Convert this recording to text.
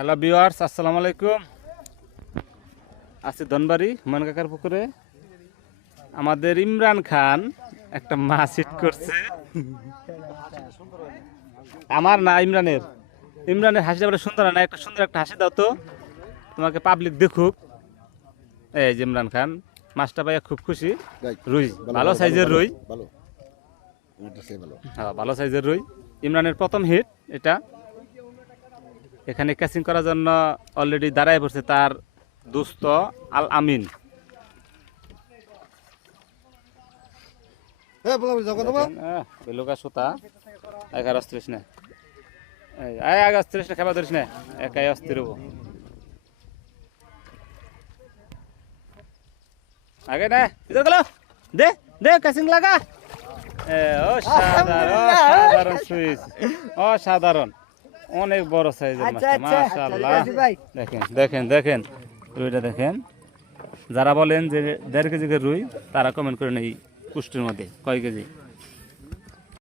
Hello viewers, আসসালামু আলাইকুম। আছি ধনবাড়ি হুমায়ুন কাকার পুকুরে। আমাদের ইমরান খান একটা মাছ হিট করছে। আমার না, ইমরানের। ইমরানের হাসিটা বলে সুন্দর না, একটা সুন্দর একটা হাসি দাও তো, তোমাকে পাবলিক দেখুক। এই যে ইমরান খান মাছটা পাইয়া খুব খুশি। রুই, ভালো সাইজের রুই, হ্যাঁ ভালো সাইজের রুই। ইমরানের প্রথম হিট এটা। এখানে ক্যাচিং করার জন্য অলরেডি দাঁড়ায় পড়ছে তার দোস্ত আল আমিন। বেলুকা সুতা 11:30 না, 11:30 না, খাবার ধরিস না, একাই অস্থির হবো। আগে না ইধর গেল, দে দে ক্যাচিং লাগা। অসাধারণ সুইচ, অসাধারণ, অনেক বড় সাইজের মাছটা, মাশাআল্লাহ। দেখেন দেখেন দেখেন রুইটা দেখেন। যারা বলেন যে 1.5 কেজি রুই, তারা কমেন্ট করেন এই পুষ্টির মধ্যে কয় কেজি।